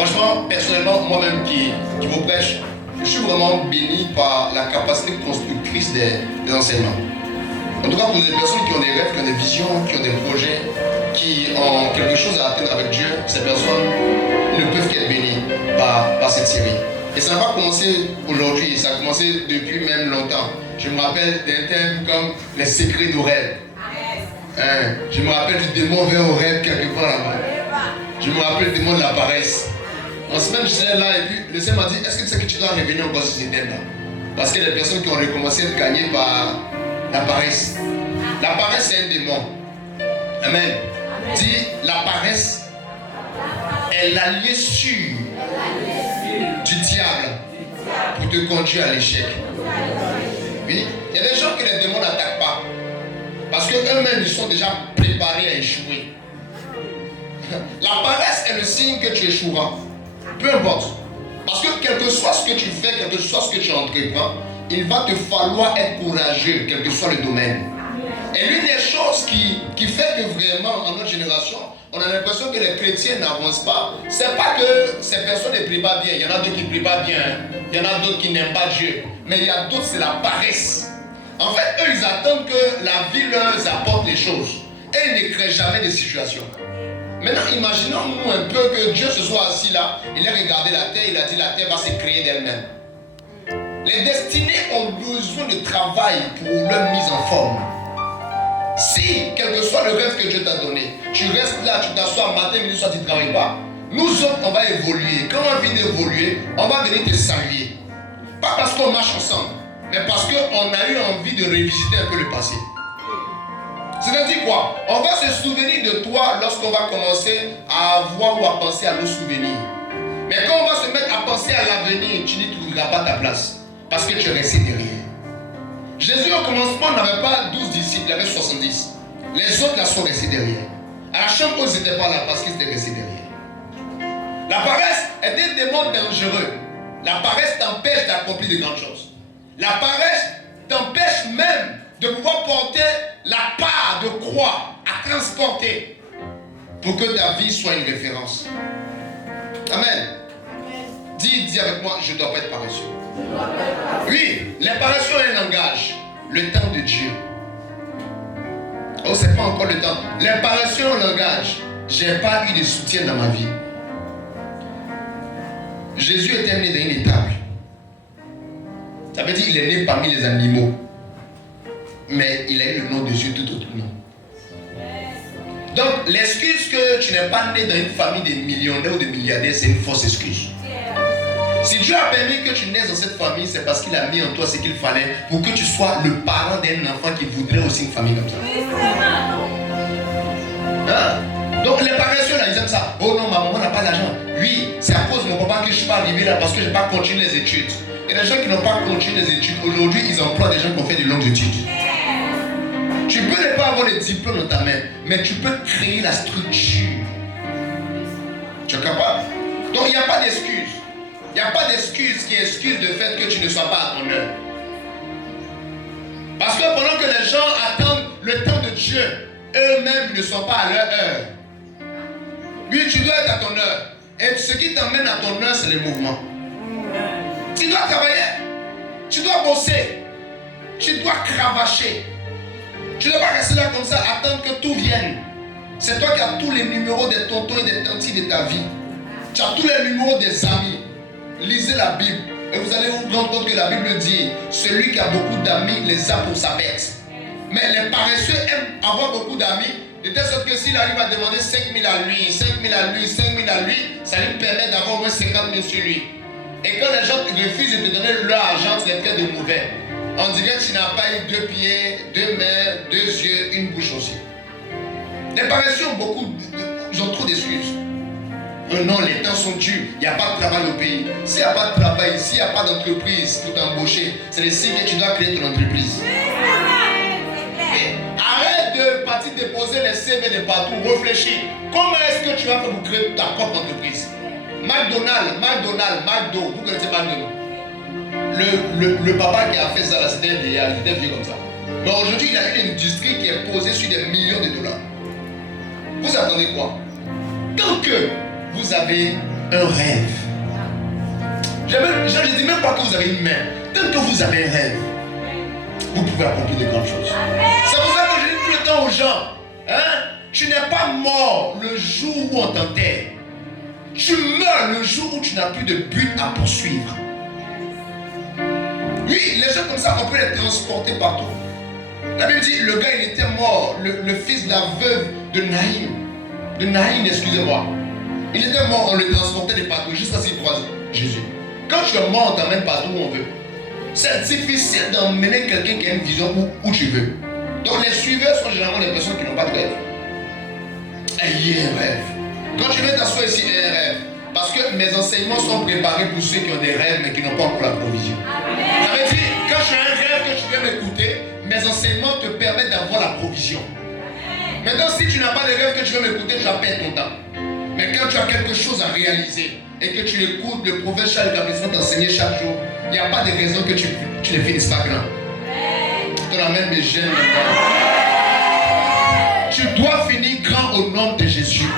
Franchement, personnellement, moi-même qui vous prêche, je suis vraiment béni par la capacité constructrice des enseignements. En tout cas, pour les personnes qui ont des rêves, qui ont des visions, qui ont des projets, qui ont quelque chose à atteindre avec Dieu, ces personnes ne peuvent qu'être bénies par cette série. Et ça n'a pas commencé aujourd'hui, ça a commencé depuis même longtemps. Je me rappelle d'un thème comme les secrets de nos rêves. Je me rappelle du démon vers au rêve quelque part là-bas. Je me rappelle du démon de la paresse. En semaine, je suis là et puis le Seigneur m'a dit, est-ce que tu sais que tu dois revenir encore sur ces thèmes-là? Parce qu'il y a des personnes qui ont recommencé à gagner par la paresse. La paresse, c'est un démon. Amen. Dis, la paresse est l'allié sûr du diable pour te conduire à l'échec. Oui, il y a des gens que les démons n'attaquent pas. Parce qu'eux-mêmes, ils sont déjà préparés à échouer. La paresse est le signe que tu échoueras. Peu importe. Parce que quel que soit ce que tu fais, quel que soit ce que tu entreprends, il va te falloir être courageux, quel que soit le domaine. Et l'une des choses qui fait que vraiment, en notre génération, on a l'impression que les chrétiens n'avancent pas. C'est pas que ces personnes ne prient pas bien. Il y en a d'autres qui ne prient pas bien. Il y en a d'autres qui n'aiment pas Dieu. Mais il y a d'autres, c'est la paresse. En fait, eux, ils attendent que la vie leur apporte les choses. Et ils ne créent jamais des situations. Maintenant, imaginons-nous un peu que Dieu se soit assis là, il a regardé la terre, il a dit la terre va se créer d'elle-même. Les destinés ont besoin de travail pour leur mise en forme. Si, quel que soit le rêve que Dieu t'a donné, tu restes là, tu t'assois matin, midi, soir, tu ne travailles pas. Nous autres, on va évoluer. Quand on a envie d'évoluer, on va venir te saluer. Pas parce qu'on marche ensemble, mais parce qu'on a eu envie de revisiter un peu le passé. C'est-à-dire quoi? On va se souvenir de toi lorsqu'on va commencer à avoir ou à penser à nos souvenirs. Mais quand on va se mettre à penser à l'avenir, tu n'y trouveras pas ta place. Parce que tu es resté derrière. Jésus au commencement n'avait pas 12 disciples, il avait 70. Les autres là sont restés derrière. À la chambre, ils n'étaient pas là parce qu'ils étaient restés derrière. La paresse est un démon dangereux. La paresse t'empêche d'accomplir de grandes choses. La paresse t'empêche même de pouvoir porter la part de croix à transporter pour que ta vie soit une référence. Amen. Dis avec moi, je ne dois pas être paresseux. Oui, les paresseux ont un langage, le temps de Dieu. Oh, c'est pas encore le temps. Les paresseux ont un langage. Je n'ai pas eu de soutien dans ma vie. Jésus était né dans une étable. Ça veut dire qu'il est né parmi les animaux. Mais il a eu le nom de Dieu, tout autre nom. Donc, l'excuse que tu n'es pas né dans une famille de millionnaires ou de milliardaires, c'est une fausse excuse. Si Dieu a permis que tu naisses dans cette famille, c'est parce qu'il a mis en toi ce qu'il fallait pour que tu sois le parent d'un enfant qui voudrait aussi une famille comme ça. Hein? Donc, les paresseux, là, ils aiment ça. Oh non, ma maman n'a pas d'argent. Oui, c'est à cause de mon papa que je ne suis pas arrivé là parce que je n'ai pas continué les études. Il y a des gens qui n'ont pas continué les études. Aujourd'hui, ils emploient des gens qui ont fait de longues études. Tu peux ne pas avoir les diplômes dans ta main, mais tu peux créer la structure. Tu es capable? Donc il n'y a pas d'excuse. Il n'y a pas d'excuse qui excuse le fait que tu ne sois pas à ton heure. Parce que pendant que les gens attendent le temps de Dieu, eux-mêmes ne sont pas à leur heure. Oui, tu dois être à ton heure. Et ce qui t'emmène à ton heure, c'est le mouvement. Tu dois travailler. Tu dois bosser. Tu dois cravacher. Tu ne dois pas rester là comme ça, attendre que tout vienne. C'est toi qui as tous les numéros des tontons et des tantis de ta vie. Tu as tous les numéros des amis. Lisez la Bible et vous allez vous rendre compte que la Bible dit celui qui a beaucoup d'amis les a pour sa bête. Mais les paresseux aiment avoir beaucoup d'amis, de telle sorte que s'il arrive à demander 5 000 à lui, 5 000 à lui, 5 000 à lui, ça lui permet d'avoir au moins 50 000 sur lui. Et quand les gens refusent de te donner leur argent, c'est des cas de mauvais. On dirait que tu n'as pas eu 2 pieds, 2 mains, 2 yeux, une bouche aussi. Les paresseux ont beaucoup, ils ont trop d'excuses. Non, les temps sont durs, il n'y a pas de travail au pays. S'il n'y a pas de travail, s'il n'y a pas d'entreprise pour t'embaucher, c'est le signe que tu dois créer ton entreprise. Et arrête de partir déposer les CV de partout, réfléchis. Comment est-ce que tu vas faire pour créer ta propre entreprise? McDo, vous connaissez McDo? Le papa qui a fait ça, c'était vieux comme ça. Mais aujourd'hui, il a une industrie qui est posée sur des millions de dollars. Vous attendez quoi? Tant que vous avez un rêve. Je ne dis même pas que vous avez une main. Tant que vous avez un rêve, vous pouvez accomplir de grandes choses. C'est pour ça que je dis tout le temps aux gens, hein, tu n'es pas mort le jour où on t'enterre. Tu meurs le jour où tu n'as plus de but à poursuivre. Oui, les gens comme ça, on peut les transporter partout. La Bible dit, le gars, il était mort, le fils de la veuve de Naïm. De Naïm, excusez-moi. Il était mort, on le transportait de partout, jusqu'à ce qu'il croise Jésus. Quand tu es mort, on t'emmène partout où on veut. C'est difficile d'emmener quelqu'un qui a une vision où tu veux. Donc les suiveurs sont généralement des personnes qui n'ont pas de rêve. Ayez un rêve. Quand tu viens t'asseoir ici, aie un rêve. Parce que mes enseignements sont préparés pour ceux qui ont des rêves mais qui n'ont pas encore la provision. Ça veut dire, quand tu as un rêve que tu viens m'écouter, mes enseignements te permettent d'avoir la provision. Maintenant, si tu n'as pas de rêve que tu veux m'écouter, tu vas perdre ton temps. Mais quand tu as quelque chose à réaliser et que tu écoutes le prophète Charles Gabriel t'enseigner chaque jour, il n'y a pas de raison que tu ne finisses pas grand. Ton amène mes gènes maintenant. Tu dois finir grand au nom de Jésus.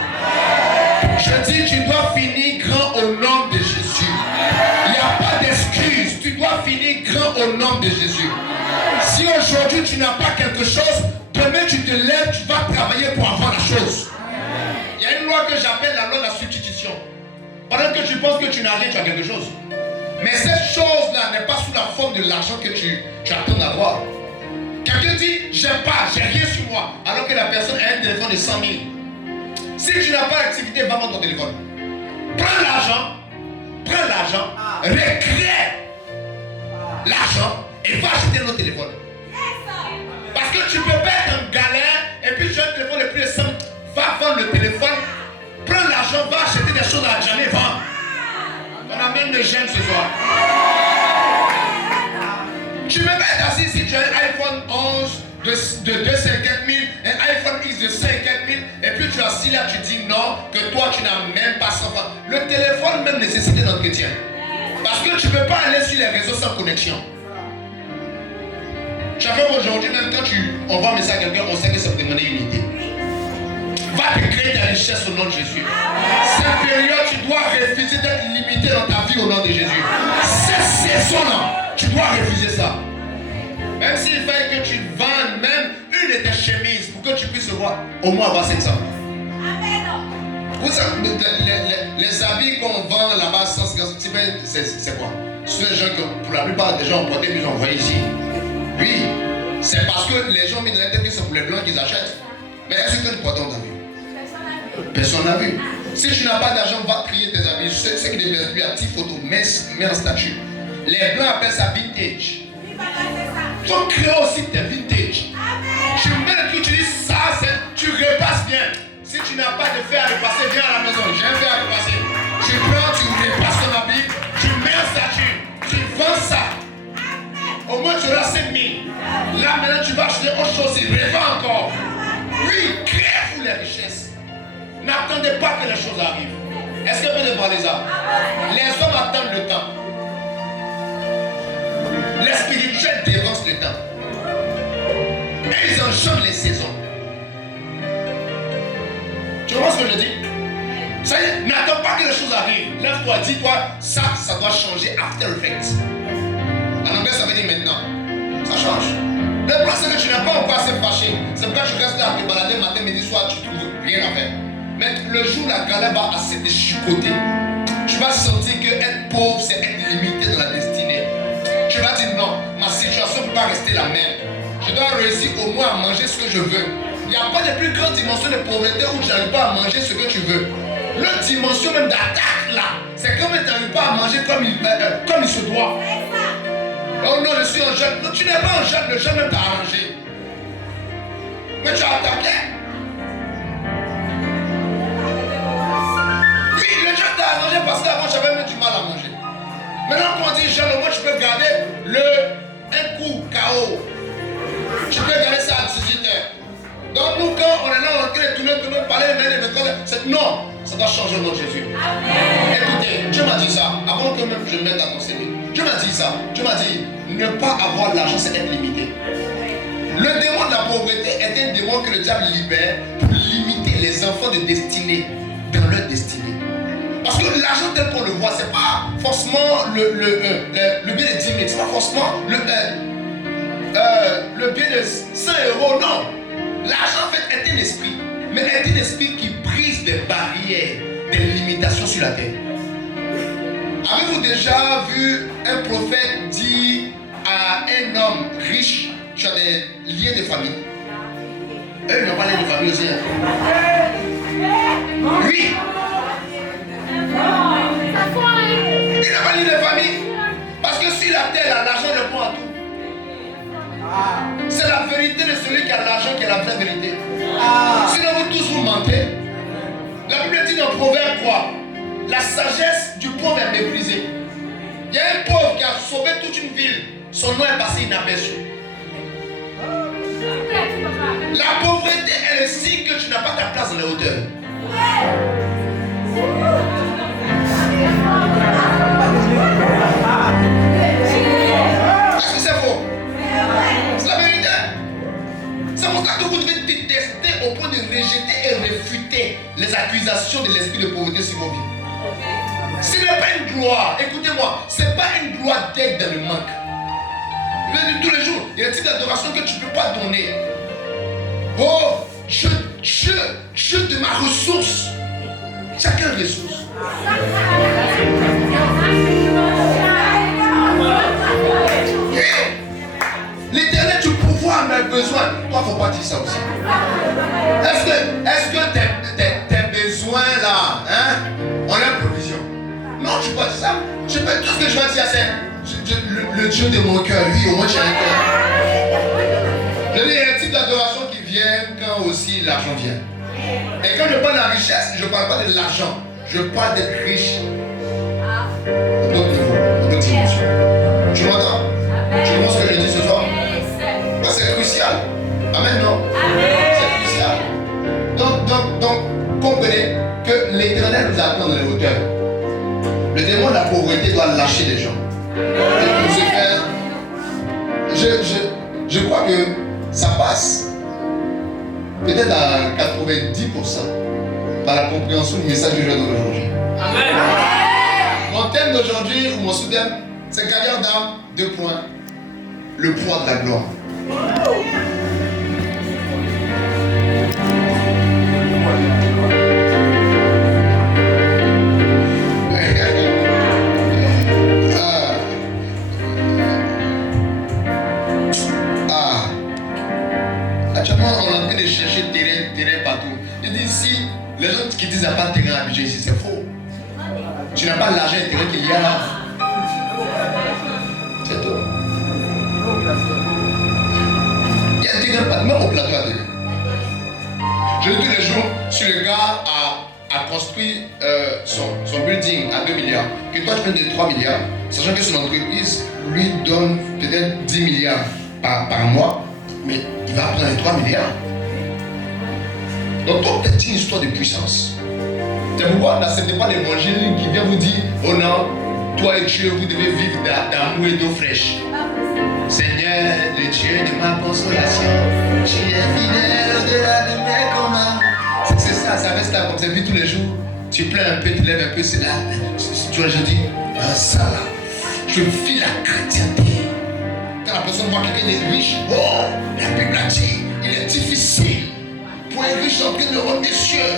Je dis, tu dois finir grand au nom de Jésus. Il n'y a pas d'excuse. Tu dois finir grand au nom de Jésus. Si aujourd'hui tu n'as pas quelque chose, demain tu te lèves, tu vas travailler pour avoir la chose. Il y a une loi que j'appelle la loi de la substitution. Pendant que tu penses que tu n'as rien, tu as quelque chose. Mais cette chose-là n'est pas sous la forme de l'argent que tu attends d'avoir. Quelqu'un dit, j'ai rien sur moi, alors que la personne a un téléphone de 100 000. Si tu n'as pas d'activité, va vendre ton téléphone. Prends l'argent, recrée l'argent et va acheter un autre téléphone. Parce que tu peux pas être en galère et puis tu as un téléphone de plus de 100 000. Va vendre le téléphone, prends l'argent, va acheter des choses à jamais vendre. On amène le gène ce soir. Tu peux pas être assis si tu as un iPhone 11 de 50 000, un iPhone X de 50 000, et puis tu es assis là, tu dis non, que toi tu n'as même pas 100 francs. Le téléphone même nécessite un entretien. Parce que tu ne peux pas aller sur les réseaux sans connexion. Chacun aujourd'hui, même quand tu envoies un message à quelqu'un, on sait que ça peut demander une unité. Va te créer ta richesse au nom de Jésus. Cette période, tu dois refuser d'être limité dans ta vie au nom de Jésus. Cette saison-là, tu dois refuser ça. Même s'il fallait que tu vendes même une de tes chemises pour que tu puisses voir au moins avoir 500. Vous savez, les habits qu'on vend là-bas sans c'est quoi? Ce sont les gens qui, pour la plupart des gens ont porté, ils ont envoyé ici. Oui, c'est parce que les gens ont mis dans la tête que c'est pour les blancs qu'ils achètent. Mais est-ce que nous portons ta vie? Personne n'a vu. Si tu n'as pas d'argent, va trier tes habits. Ceux qui développent plus à petite photo, mets en statut. Les blancs appellent ça vintage. Il faut créer aussi tes vintage. Tu mets le truc, tu dis ça, tu repasses bien. Si tu n'as pas de fer à repasser, viens à la maison. J'ai un fer à repasser. Tu prends, tu repasses ton habit, tu mets un statut, tu vends ça. Au moins tu auras 5 000. Là maintenant tu vas acheter autre chose, il revend encore. Oui, créez-vous les richesses. N'attendez pas que les choses arrivent. Est-ce que vous pouvez parler ça? Les hommes attendent le temps. Les spirituels dévancent le temps. Et ils enchaînent les saisons. Tu vois ce que je dis? Ça y est, n'attends pas que les choses arrivent. Lève-toi, dis-toi, ça doit changer after effect. En anglais, ça veut dire maintenant. Ça change. Le problème, c'est que tu n'as pas encore assez fâché. C'est pourquoi tu restes là à te balader matin, midi, soir, tu trouves rien à faire. Mais le jour où la galère va assez te chicoter, tu vas sentir que être pauvre, c'est être limité dans la destinée. Tu vas dire non, ma situation ne peut pas rester la même. Je dois réussir au moins à manger ce que je veux. Il n'y a pas de plus grande dimension de pauvreté où tu n'arrives pas à manger ce que tu veux. L'autre dimension même d'attaque là, c'est quand tu n'arrives pas à manger comme il se doit. Oh non, je suis un jeune. Non, tu n'es pas un jeune, le jeune même t'a arrangé. Mais tu as attaqué. Oui, le jeune t'a arrangé parce qu'avant j'avais même du mal à manger. Maintenant quand on dit jeune, au moins tu peux garder un coup KO. Tu peux garder ça à 18 heures. Donc nous quand on est là, on est tourner, parler, non, ça doit changer le nom de Jésus. Amen. Écoutez, Dieu m'a dit ça, avant que même je mette à mon CV. Dieu m'a dit ça, Dieu m'a dit, ne pas avoir l'argent c'est être limité. Le démon de la pauvreté est un démon que le diable libère pour limiter les enfants de destinée dans leur destinée. Parce que l'argent tel qu'on le voit, c'est pas forcément le bien de 10 000, c'est pas forcément le bien de 100 euros, non. L'argent en fait est un esprit, mais est un esprit qui brise des barrières, des limitations sur la terre. Avez-vous déjà vu un prophète dire à un homme riche, tu as des liens de famille? Eux, ils n'ont pas liens de famille aussi. Oui. Il n'a pas liens de famille. Parce que sur la terre, l'argent répond à tout. C'est la vérité de celui qui a l'argent qui est la vraie vérité. Sinon vous tous vous mentez. La Bible dit dans Proverbe quoi? La sagesse du pauvre est méprisée. Il y a un pauvre qui a sauvé toute une ville. Son nom est passé inaperçu. La pauvreté est le signe que tu n'as pas ta place dans les hauteurs. Est-ce que c'est faux? C'est la vérité. C'est pour ça que vous devez détester au point de rejeter et réfuter les accusations de l'esprit de pauvreté sur vos vies. Ce n'est pas une gloire, écoutez-moi, ce n'est pas une gloire d'être dans le manque. Je le dis tous les jours, il y a des types d'adoration que tu ne peux pas donner. Oh, Dieu de ma ressource. C'est quelle ressource? L'éternel du pouvoir mes besoins. Toi, il ne faut pas dire ça aussi. Est-ce que tes besoins là, hein, on a une provision? Non, tu ne peux pas dire ça. Tout ce que je vais dire, c'est le Dieu de mon cœur. Lui, au moins, j'ai un cœur. Je dis, il y a un type d'adoration qui vient quand aussi l'argent vient. Et quand je parle de la richesse, je ne parle pas de l'argent. Je parle d'être riche. D'autres niveaux, d'autres dimensions. Tu m'entends? Tu comprends ce que je dis ce soir? C'est crucial. Amen, non? C'est crucial. Donc, comprenez que l'Éternel nous attend dans les hauteurs. Le démon de la pauvreté doit lâcher les gens. Et pour ce faire, je crois que ça passe peut-être à 90% par la compréhension du message que je donne aujourd'hui. Amen. Mon thème d'aujourd'hui, ou mon sous-thème, c'est gagnant d'âme, 2 points, le poids de la gloire. Actuellement, on est en train de chercher terrain partout. Je dis ici, les gens qui disent qu'il n'y a pas de terrain à budget ici, c'est faux. Tu n'as pas l'argent et le terrain qu'il y a là. C'est tout. Il y a un terrain partout, même au plateau à terrain. Je dis tous les jours, si le gars a construit son building à 2 milliards, que toi tu payes de 3 milliards, sachant que son entreprise lui donne peut-être 10 milliards par mois, mais il va prendre les 3 milliards. Donc, toi, c'est une histoire de puissance. C'est pourquoi n'acceptez pas l'évangile qui vient vous dire: oh non, toi et Dieu, vous devez vivre d'amour et d'eau fraîche. Seigneur, le Dieu de ma consolation, tu es fidèle au-delà de mes combats. C'est ça, ça reste là comme ça. Puis tous les jours, tu pleures un peu, tu lèves un peu, c'est là. Tu vois, je dis, ça là, je vis la chrétienté. Quand la personne voit quelqu'un est riche, oh, la Bible a dit, il est difficile pour un riche entrer dans le royaume des cieux.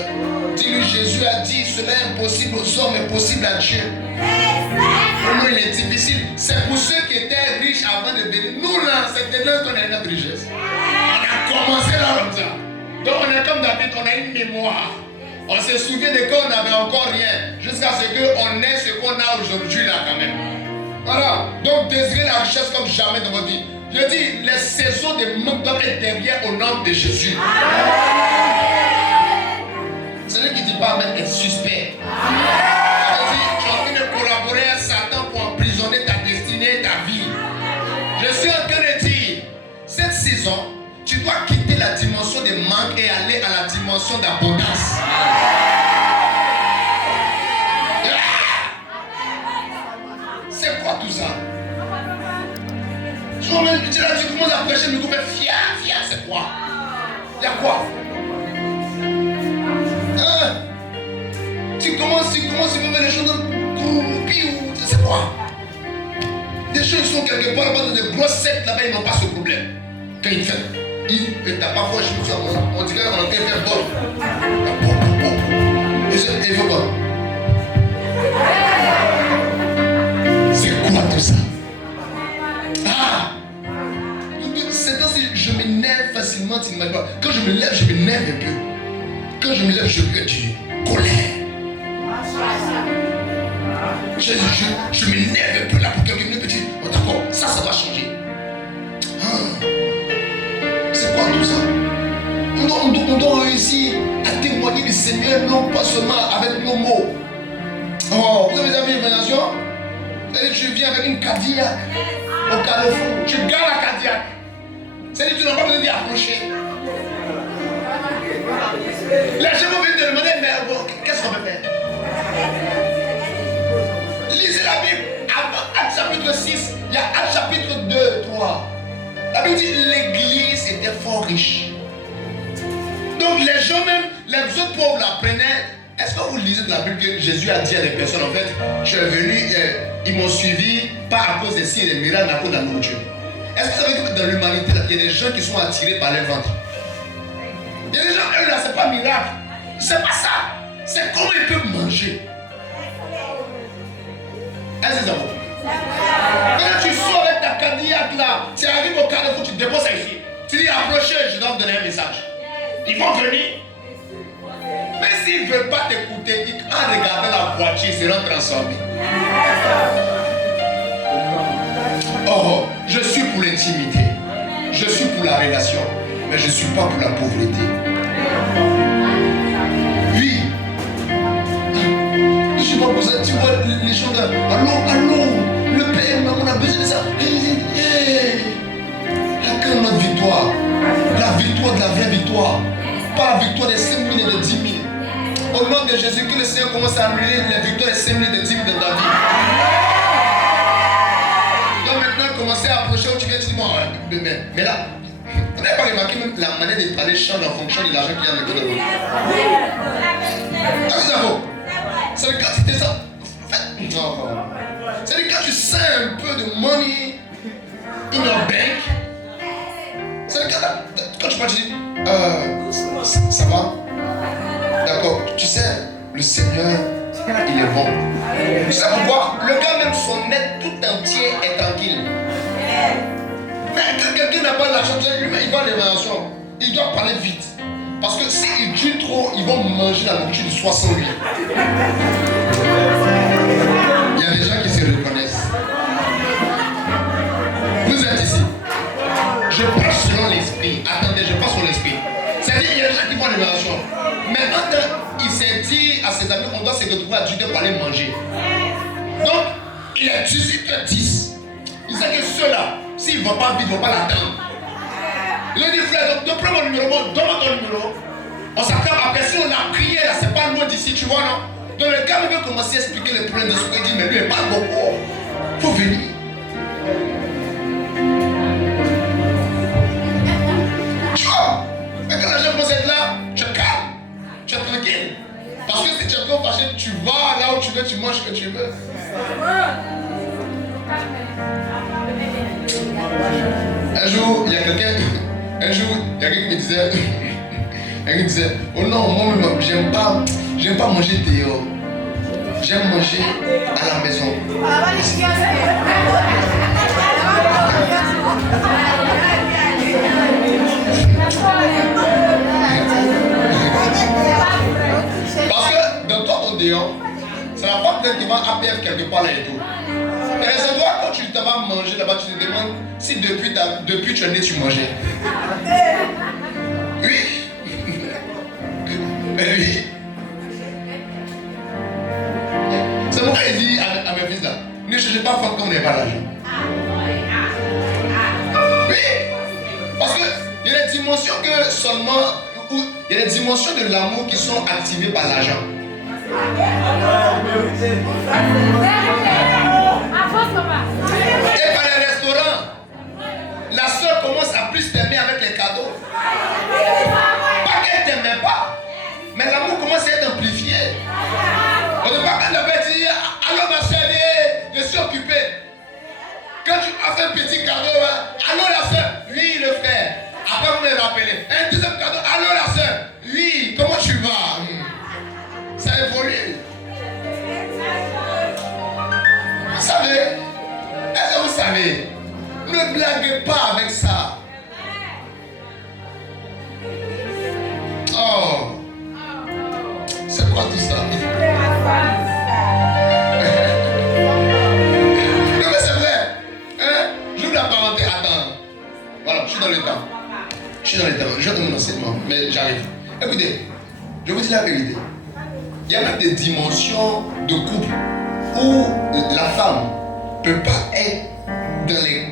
Dis-lui, Jésus a dit, cela est impossible aux hommes, mais possible à Dieu. Pour nous, il est difficile. C'est pour ceux qui étaient riches avant de venir. Nous là, c'était là qu'on a notre richesse. On a commencé là comme ça. Donc on est comme David, on a une mémoire. On se souvient de quand on n'avait encore rien, jusqu'à ce qu'on ait ce qu'on a aujourd'hui là quand même. Voilà. Donc désirez la richesse comme jamais dans votre vie. Je dis, les saisons de manque doivent être derrière au nom de Jésus. Celui qui ne dit pas Amen est suspect. Tu es en train de collaborer à Satan pour emprisonner ta destinée et ta vie. Je suis en train de dire, cette saison, tu dois quitter la dimension de manque et aller à la dimension d'abondance. C'est quoi tout ça? Tu commences à prêcher, mais tu fais fier, c'est quoi? Il y a quoi? Hein? Tu commences à faire les Des gens qui sont quelque part là-bas dans des grosses sectes là-bas, ils n'ont pas ce problème. Quand ils font, t'as pas foi, je me suis on dirait qu'on est en train de faire bon. Et il faut quoi? C'est quoi tout ça? Ah! C'est comme si je m'énerve facilement, tu n'imagines pas. Quand je me lève, je m'énerve un peu. Quand je me lève, je peux du colère. Je m'énerve un peu là pour quelqu'un de petit. Oh, d'accord, ça va changer. Ah. C'est quoi tout ça? On doit réussir à témoigner du Seigneur, non pas seulement avec nos mots. Oh, vous avez déjà vu une révélation? Tu viens avec une Cadillac au carrefour, tu gardes la Cadillac. C'est-à-dire que tu n'as pas besoin d'y approcher. Les gens vont venir te demander, mais bon, qu'est-ce qu'on peut faire? Lisez la Bible. Avant Actes chapitre 6, il y a Actes chapitre 2, 3. La Bible dit l'église était fort riche. Donc les gens même, les autres pauvres la prenaient. Est-ce que vous lisez de la Bible que Jésus a dit à des personnes, en fait, je suis venu, ils m'ont suivi, pas à cause des signes et des miracles, mais à cause de la nourriture. Est-ce que vous savez que dans l'humanité, il y a des gens qui sont attirés par leur ventre? Il y a des gens, eux là, c'est pas miracle. C'est pas ça. C'est comment ils peuvent manger. Est-ce que c'est bon? Quand tu sors avec ta Cadillac là, tu arrives au carrefour, tu te déposes ici. Tu dis approchez, je dois te donner un message. Ils vont venir. Mais s'ils ne veulent pas t'écouter, en regardant la voiture, ils seront transformés. Oh, je suis pour l'intimité. Je suis pour la relation. Mais je ne suis pas pour la pauvreté. Oui. Je ne suis pas pour ça. Tu vois les gens de allô, le Père, on a besoin de ça. Quand notre victoire, la victoire de la vraie victoire, pas la victoire des 5 000 et des 10 000. Au nom de Jésus, que le Seigneur commence à annuler les victoires des 5 000 et des 10 000 de ta vie. Donc maintenant, commencer à approcher où tu viens, tu dis, bon, mais là, vous n'avez pas remarqué même la manière de parler change en fonction de l'argent qui vient de côté de vous. C'est le cas, c'était ça. C'est le cas, tu sens un peu de money in your bank. C'est le cas, quand tu parles, tu dis, ça va? D'accord, tu sais, le Seigneur, il est bon. Tu sais pourquoi? Le gars, même son être tout entier est tranquille. Mais quand quelqu'un n'a pas l'argent, lui-même, il va à l'évaluation. Il doit parler vite. Parce que s'il tue trop, ils vont manger la nourriture de 68. Il y a des gens qui se reconnaissent. Vous êtes ici. Je parle selon l'esprit. Attendez, je parle sur l'esprit. C'est-à-dire qu'il y a des gens qui font l'évaluation. Mais quand il s'est dit à ses amis qu'on doit se retrouver à Judée pour aller manger. Donc, il a 18h10. Il sait que ceux-là, s'ils ne vont pas vite, ils ne vont pas l'attendre. Il a dit, frère, donc prends mon numéro, donne-moi ton numéro. On s'attend après, si on a prié là, c'est pas loin d'ici, tu vois, non? Donc le gars veut commencer à expliquer les problèmes de ce qu'il dit, mais lui, il parle beaucoup. Il faut venir. Tu vois? Mais quand les gens commencent à être là, tu es calme, tu es tranquille. Parce que si tu es trop fâché, tu vas là où tu veux, tu manges ce que tu veux. Un jour, il y a quelqu'un qui me disait, il disait, oh non, moi-même, j'aime pas manger dehors. J'aime manger à la maison. Parce que dans ton dehors, c'est la fois peut-être qu'il va APF quelque part là et tout. Mais les endroits quand tu vas manger là-bas, tu te demandes si depuis tu es né, tu mangeais. Oui. Mais oui. C'est pourquoi il dit à mes fils là, ne cherchez pas fort quand on n'est pas l'argent. Oui. Parce qu'il y a des dimensions que seulement, il y a des dimensions de l'amour qui sont activées par l'argent. Et par les restaurants, la soeur commence à plus t'aimer avec les cadeaux. Pas qu'elle t'aimait pas, mais l'amour commence à être amplifié. On ne peut pas quand la bête dit, allô ma soeur, je suis occupé. Quand un petit cadeau. Hein. Allô la soeur? Oui, le frère. Après, vous me rappelez. Un deuxième cadeau. Allô la soeur? Oui, comment tu vas? Ça évolue. Vous savez? Est-ce que vous savez? Ne blaguez pas avec ça. Oh. C'est quoi tout ça? Non mais c'est vrai. Hein? J'ouvre la parenthèse. Attends. Voilà, je suis dans le temps. Je vais donner mon enseignement, mais j'arrive. Écoutez, je vous dis la vérité. Il y a même des dimensions de couple où la femme ne peut pas être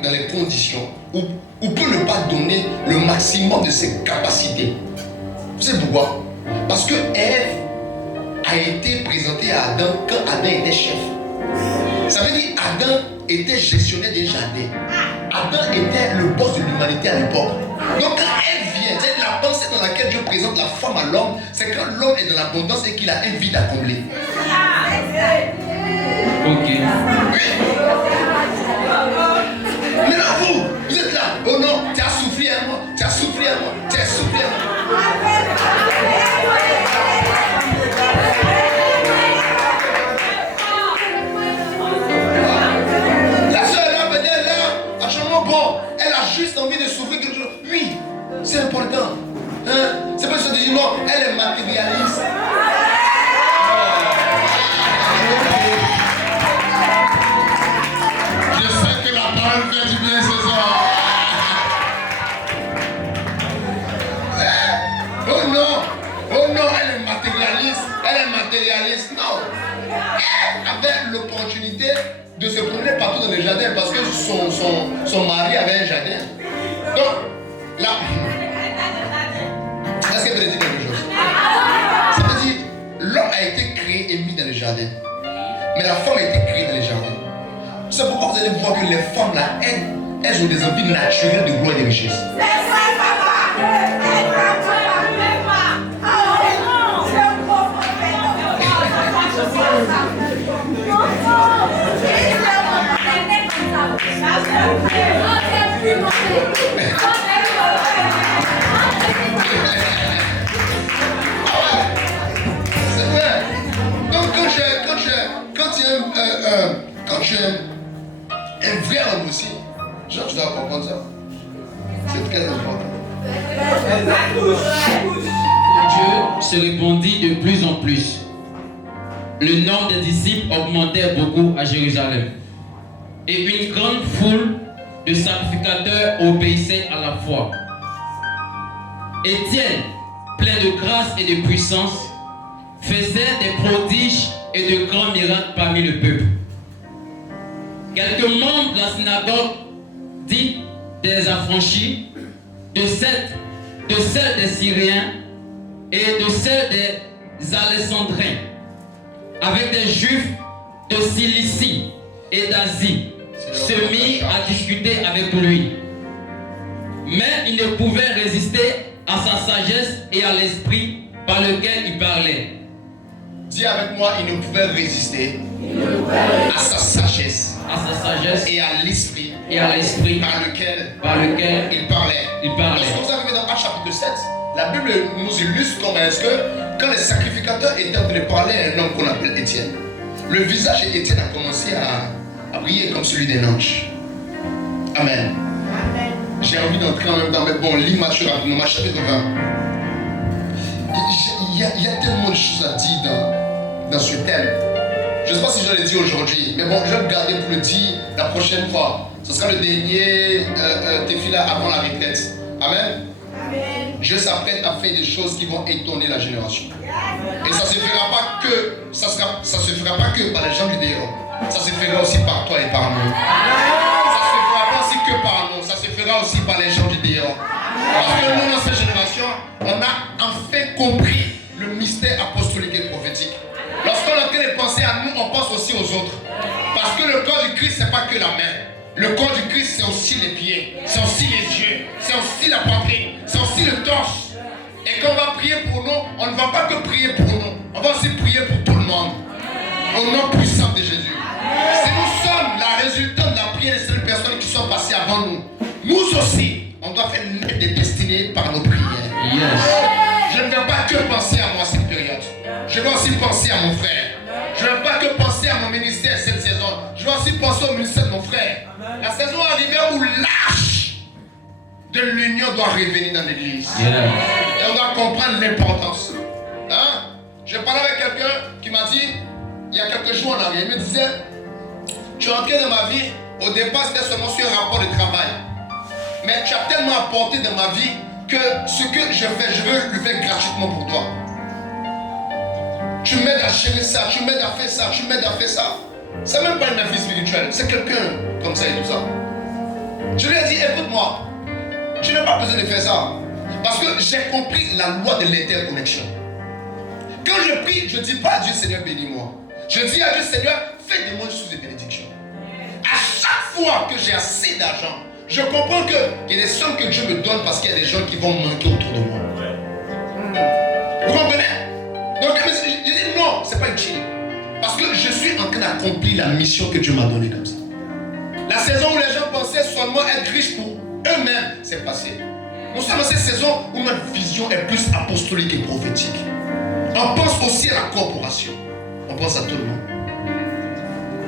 dans les conditions ou peut ne pas donner le maximum de ses capacités. Vous savez pourquoi? Parce que Ève a été présentée à Adam quand Adam était chef. Ça veut dire Adam était gestionnaire des jardins. Adam était le boss de l'humanité à l'époque. Donc quand Ève vient, c'est la pensée dans laquelle Dieu présente la femme à l'homme, c'est quand l'homme est dans l'abondance et qu'il a un vide à combler. Ok. Oui. Mais là, vous êtes là. Oh non, tu as soufflé à moi, tu as soufflé à moi, tu as soufflé à moi. La soeur là, peut-être là, franchement bon, elle a juste envie de souffrir quelque chose. Oui, c'est important. Hein? C'est pas ça de dire non, elle est matérialiste. Je sais que la parole fait du bien ce soir. Oh non, elle est matérialiste. Non. Elle avait l'opportunité de se promener partout dans le jardin parce que son mari avait un jardin. Donc, là, est-ce qu'elle veut dire quelque chose? Ça veut dire, l'homme a été créé et mis dans le jardin. Mais la femme a été créée dans le jardin. C'est pourquoi vous allez voir que les femmes là, elles ont des envies naturelles de gloire et de richesse. C'est vrai. Donc quand tu es un vrai homme aussi, genre tu dois comprendre ça. C'est très important. Dieu se répandit de plus en plus. Le nombre des disciples augmentait beaucoup à Jérusalem. Et une grande foule de sacrificateurs obéissaient à la foi. Étienne, plein de grâce et de puissance, faisait des prodiges et de grands miracles parmi le peuple. Quelques membres de la synagogue, dits des affranchis, de celle des Syriens et de celle des Alexandrins, avec des Juifs de Cilicie et d'Asie, se mirent à discuter avec lui. Mais il ne pouvait résister à sa sagesse et à l'esprit par lequel il parlait. Dis avec moi, il ne pouvait résister à sa sagesse et à l'esprit par lequel il parlait. Lorsque vous arrivez dans Actes chapitre 7, la Bible nous illustre comment est-ce que quand les sacrificateurs étaient en train de parler à un homme qu'on appelle Étienne, le visage d'Étienne a commencé à briller comme celui d'un ange. Amen. J'ai envie d'entrer en même temps, mais bon, lis Matthieu rapidement, chapitre 20. Il y a tellement de choses à dire dans ce thème. Je ne sais pas si je l'ai dit aujourd'hui, mais bon, je vais le garder pour le dire la prochaine fois. Ce sera le dernier défilé avant la retraite. Amen. Dieu s'apprête à faire des choses qui vont étonner la génération. Et ça ne se fera pas que par les gens du dehors. Ça se fera aussi par toi et par nous. Ça ne se fera pas aussi que par nous. Ça se fera aussi par les gens du dehors. Parce que nous, dans cette génération, on a enfin compris le mystère apostolique et prophétique. Lorsqu'on est en train de penser à nous, on pense aussi aux autres. Parce que le corps du Christ, ce n'est pas que la main. Le corps du Christ, c'est aussi les pieds, c'est aussi les yeux, c'est aussi la poitrine, c'est aussi le torse. Et quand on va prier pour nous, on ne va pas que prier pour nous, on va aussi prier pour tout le monde. Au nom puissant de Jésus. Si nous sommes la résultante de la prière des seules personnes qui sont passées aussi, on doit faire naître des destinées par nos prières. Yes. Je ne vais pas que penser à moi cette période. Je vais aussi penser à mon frère. Je ne vais pas que penser à mon ministère cette saison. Je vais aussi penser au ministère de mon frère. La saison est arrivée où l'âge de l'union doit revenir dans l'église. Yeah. Et on doit comprendre l'importance. Hein? Je parlais avec quelqu'un qui m'a dit, il y a quelques jours en arrière, il me disait, tu es entré dans ma vie, au départ c'était seulement sur un rapport de travail. Mais tu as tellement apporté dans ma vie que ce que je fais, je veux le faire gratuitement pour toi. Tu m'aides à gérer ça, tu m'aides à faire ça, tu m'aides à faire ça. C'est même pas une fille spirituelle, c'est quelqu'un comme ça et tout ça. Je lui ai dit, écoute-moi, tu n'as pas besoin de faire ça. Parce que j'ai compris la loi de l'interconnexion. Quand je prie, je ne dis pas à Dieu, Seigneur, bénis-moi. Je dis à Dieu, Seigneur, fais de moi une source de bénédiction. À chaque fois que j'ai assez d'argent, je comprends qu'il y a des sommes que Dieu me donne parce qu'il y a des gens qui vont manquer autour de moi. Vous comprenez? Donc, je dis non, c'est pas utile. Parce que je suis en train d'accomplir la mission que Dieu m'a donnée comme ça. La saison où les gens pensaient seulement être riches pour eux-mêmes, c'est passé. Nous sommes dans cette saison où notre vision est plus apostolique et prophétique. On pense aussi à la corporation. On pense à tout le monde.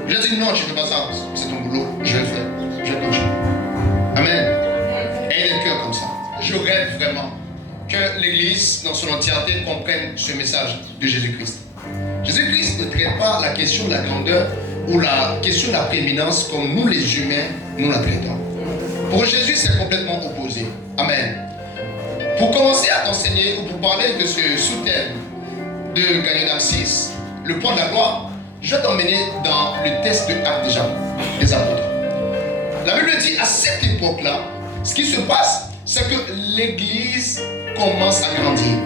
Je dis non, tu ne fais pas ça. C'est ton boulot. Je vais le faire. Je vais continuer. Amen. Ayez le cœur comme ça. Je rêve vraiment que l'Église, dans son entièreté, comprenne ce message de Jésus-Christ. Jésus-Christ ne traite pas la question de la grandeur ou la question de la prééminence comme nous les humains, nous la traitons. Pour Jésus, c'est complètement opposé. Amen. Pour commencer à t'enseigner ou pour parler de ce sous-thème de Gagnant 6, le point de la gloire, je vais t'emmener dans le texte de Actes des Apôtres. La Bible dit à cette époque-là, ce qui se passe, c'est que l'Église commence à grandir.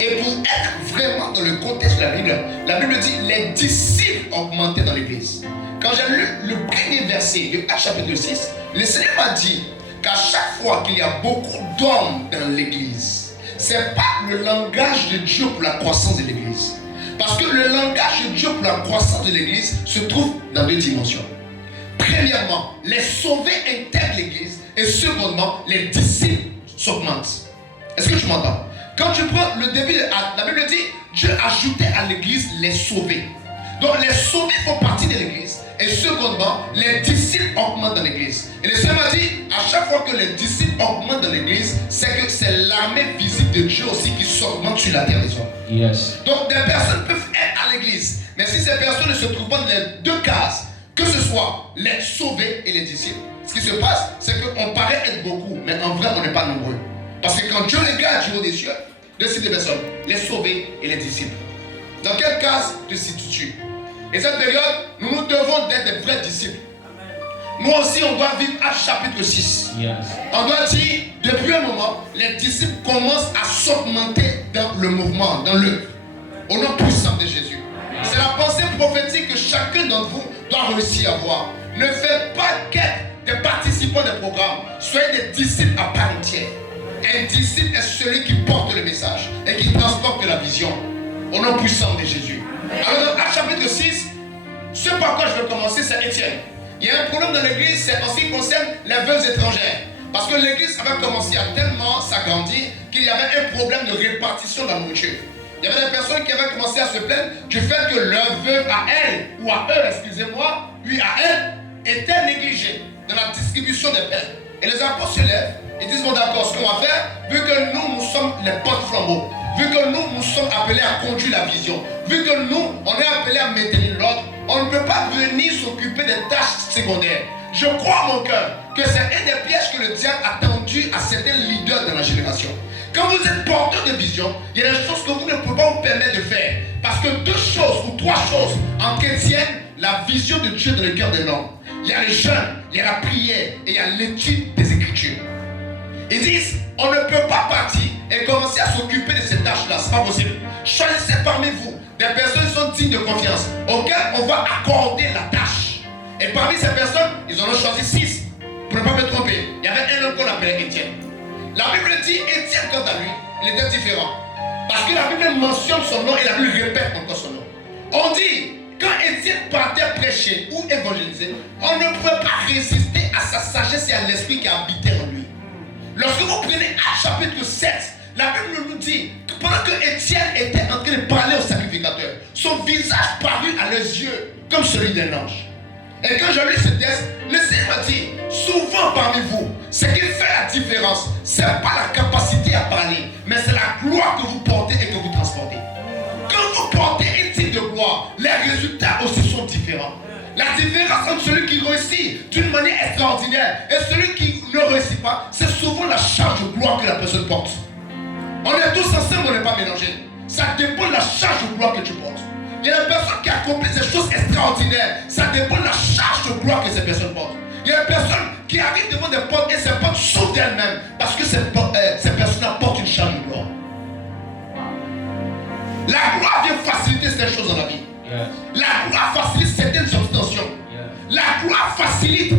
Et pour être vraiment dans le contexte de la Bible dit les disciples augmentaient dans l'Église. Quand j'ai lu le premier verset de Actes chapitre 6, le Seigneur m'a dit qu'à chaque fois qu'il y a beaucoup d'hommes dans l'Église, ce n'est pas le langage de Dieu pour la croissance de l'Église. Parce que le langage de Dieu pour la croissance de l'Église se trouve dans deux dimensions. Premièrement, les sauvés intègrent l'Église. Et secondement, les disciples s'augmentent. Est-ce que tu m'entends? Quand tu prends le début de Actes, la Bible dit Dieu ajoutait à l'Église les sauvés. Donc les sauvés font partie de l'Église. Et secondement, les disciples augmentent dans l'Église. Et le Seigneur m'a dit, à chaque fois que les disciples augmentent dans l'Église, c'est que c'est l'armée visible de Dieu aussi qui s'augmente sur la terre des hommes. Yes. Donc des personnes peuvent être à l'Église. Mais si ces personnes ne se trouvent pas dans les deux cases, que ce soit les sauvés et les disciples, ce qui se passe, c'est qu'on paraît être beaucoup, mais en vrai, on n'est pas nombreux. Parce que quand Dieu regarde du haut des cieux, deux types de personnes, les sauvés et les disciples. Dans quelle case te situes-tu? Et cette période, nous devons être des vrais disciples. Nous aussi, on doit vivre Actes chapitre 6. Yes. On doit dire, depuis un moment, les disciples commencent à s'augmenter dans le mouvement, dans l'œuvre. Au nom puissant de Jésus. C'est la pensée prophétique que chacun d'entre vous doit réussir à avoir. Ne faites pas qu'être des participants des programmes. Soyez des disciples à part entière. Un disciple est celui qui porte le message et qui transporte la vision. Au nom puissant de Jésus. Alors dans Actes chapitre 6, ce par quoi je vais commencer, c'est Étienne. Il y a un problème dans l'église, c'est en ce qui concerne les veuves étrangères. Parce que l'église avait commencé à tellement s'agrandir qu'il y avait un problème de répartition de la nourriture. Il y avait des personnes qui avaient commencé à se plaindre du fait que leur veuve à elle, ou à eux, excusez-moi, lui à elle, était négligée dans la distribution des pains. Et les apôtres se lèvent et disent, bon d'accord, ce qu'on va faire, vu que nous sommes les porte-flambeaux, vu que nous sommes appelés à conduire la vision, vu que nous, on est appelés à maintenir l'ordre, on ne peut pas venir s'occuper des tâches secondaires. Je crois à mon cœur que c'est un des pièges que le diable a tendu à certains leaders dans la génération. Quand vous êtes porteur de vision, il y a des choses que vous ne pouvez pas vous permettre de faire. Parce que deux choses ou trois choses entretiennent la vision de Dieu dans le cœur de l'homme. Il y a le jeûne, il y a la prière et il y a l'étude des Écritures. Ils disent, on ne peut pas partir et commencer à s'occuper de ces tâches-là. Ce n'est pas possible. Choisissez parmi vous des personnes qui sont dignes de confiance, auxquelles on va accorder la tâche. Et parmi ces personnes, ils en ont choisi 6. Pour ne pas me tromper, il y avait un homme qu'on appelait Étienne. La Bible dit, Étienne, quant à lui, il était différent. Parce que la Bible mentionne son nom et la Bible répète encore son nom. On dit, quand Étienne partait prêcher ou évangéliser, on ne pouvait pas résister à sa sagesse et à l'esprit qui habitait en lui. Lorsque vous prenez Actes chapitre 7, la Bible nous dit que pendant que Étienne était en train de parler au sacrificateur, son visage parut à leurs yeux comme celui d'un ange. Et quand j'ai lu ce texte, le Seigneur m'a dit, souvent parmi vous, ce qui fait la différence, ce n'est pas la capacité à parler, mais c'est la gloire que vous portez et que vous transportez. Quand vous portez un type de gloire, les résultats aussi sont différents. La différence entre celui qui réussit d'une manière extraordinaire et celui qui ne réussit pas, c'est souvent la charge de gloire que la personne porte. On est tous ensemble, on n'est pas mélangés. Ça dépend de la charge de gloire que tu portes. Il y a des personnes qui accomplissent des choses extraordinaires. Ça dépend de la charge de gloire que ces personnes portent. Il y a des personnes qui arrivent devant des portes et ces portes s'ouvrent d'elles-mêmes parce que ces personnes apportent une charge de gloire. La gloire vient faciliter certaines choses dans la vie. Yes. La gloire facilite certaines obtentions. Yes. La gloire facilite